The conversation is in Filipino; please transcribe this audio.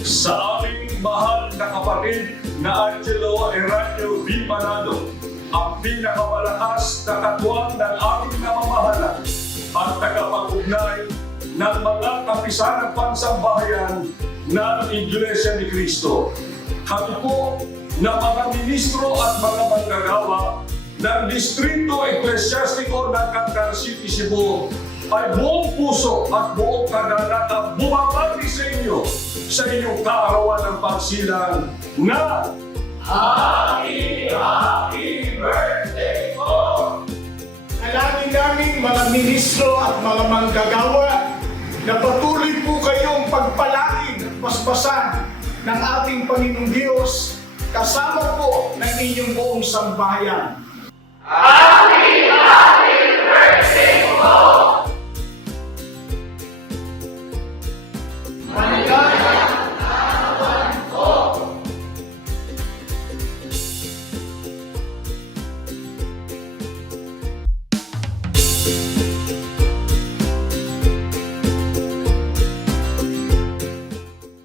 sa aming mahal na kapatid na Angelo Eranio V. Manalo, ang pinakamalakas na katwang ng aming namamahala at tagapag-ugnay ng mga kapisan ng pansambahayan ng Iglesia ni Cristo. Kami po na mga ministro at mga manggagawa ng Distrito Ecclesiastico ng Cantar City, Cebu ay buong puso at buong kagalakan bumabati sa inyo sa inyong kaarawan ng pagsilang na Happy, Happy Birthday po! Alangin namin mga ministro at mga manggagawa na patuloy po kayong pagpalain at basbasan ng ating Panginoong Diyos kasama po ng inyong buong sambahayan. Happy